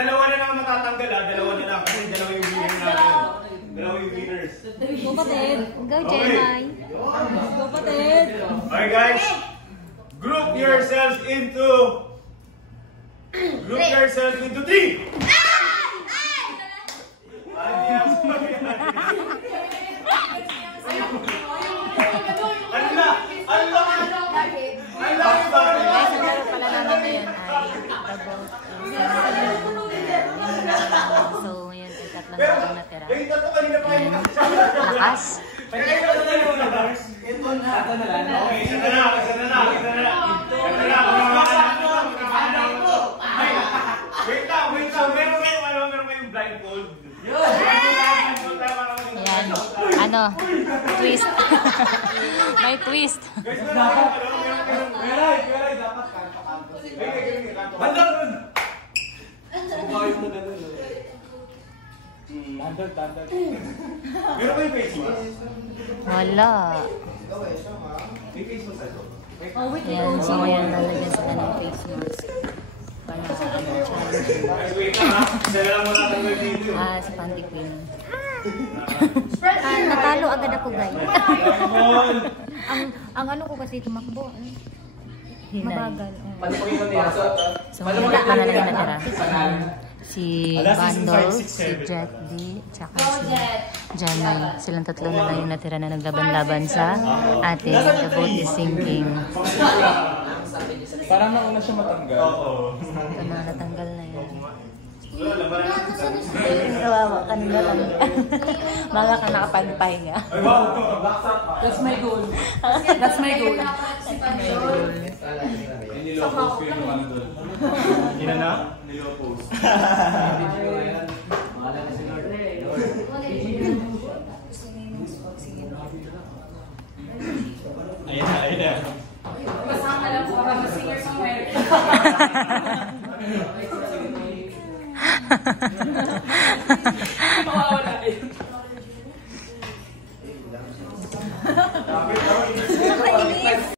dalawa na lang matatanggal ha. Dalawa na lang. Kasi dalawa yung winner natin. Dalawa yung winners. Go patid. Go, Jemai. Go patid. Okay guys. Group yourselves into 3. So, yun, ay tatlong batang natira. Lakas. Wait lang. Meron kayong blindfold. Ayan. Ano? Twist. May twist. Meron kayong face mask? Wala. May face mask ano? Ayan, so ngayon lalagyan sila ng face mask. Para challenge. Wait lang ha. Isa na lang matatanggal dito. Si Panty Queen. Natalo agad ako, guys. ang ano ko kasi tumakbo. Mabagal. So, wala pa na lang natira. Si Bandol, si Jet D, tsaka si Jenna. Silang tatlo na lang yung natira na naglaban-laban sa ating The Boat is Sinking. Parang nauna siya matanggal. Ito na, natanggal na yan. Kawawa ka nila lang. Mga ka nakapanpay nga. That's my goal. That's my goal. Nilopose ko yung ano doon. Ina na? Nilopose. Ayan na. Masama lang po para singer somewhere.